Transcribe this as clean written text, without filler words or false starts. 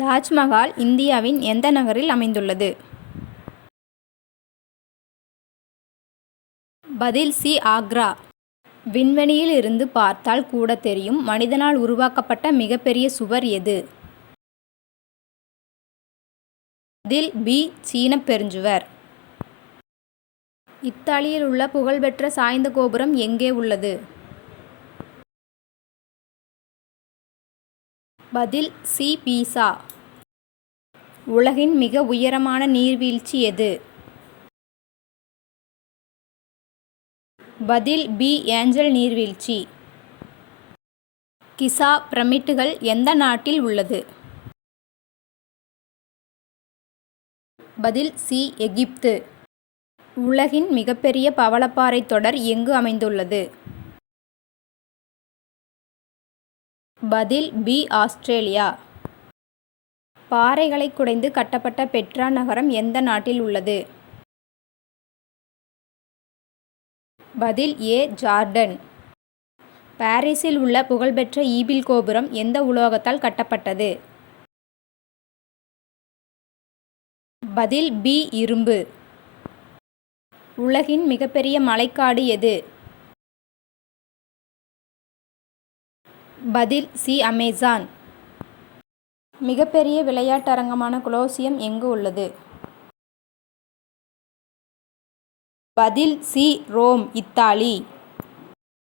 தாஜ்மஹால் இந்தியாவின் எந்த நகரில் அமைந்துள்ளது? பதில் சி, ஆக்ரா. விண்வெளியில் இருந்து பார்த்தால் கூட தெரியும் மனிதனால் உருவாக்கப்பட்ட மிகப்பெரிய சுவர் எது? பதில் பி, சீன பெருஞ்சுவர். இத்தாலியில் உள்ள புகழ்பெற்ற சாய்ந்த கோபுரம் எங்கே உள்ளது? பதில் சி, பீசா. உலகின் மிக உயரமான நீர்வீழ்ச்சி எது? பதில் பி, ஏஞ்சல் நீர்வீழ்ச்சி. கிசா பிரமிட்டுகள் எந்த நாட்டில் உள்ளது? பதில் சி, எகிப்து. உலகின் மிகப்பெரிய பவளப்பாறை தொடர் எங்கு அமைந்துள்ளது? பதில் பி, ஆஸ்திரேலியா. பாறைகளை குடைந்து கட்டப்பட்ட பெட்ரா நகரம் எந்த நாட்டில் உள்ளது? பதில் ஏ, ஜார்டன். பாரிஸில் உள்ள புகழ்பெற்ற ஈபில் கோபுரம் எந்த உலோகத்தால் கட்டப்பட்டது? பதில் பி, இரும்பு. உலகின் மிகப்பெரிய மலைக்காடு எது? பதில் சி, அமேசான். மிகப்பெரிய விளையாட்டரங்கமான கொலோசியம் எங்கு உள்ளது? பதில் சி, ரோம், இத்தாலி.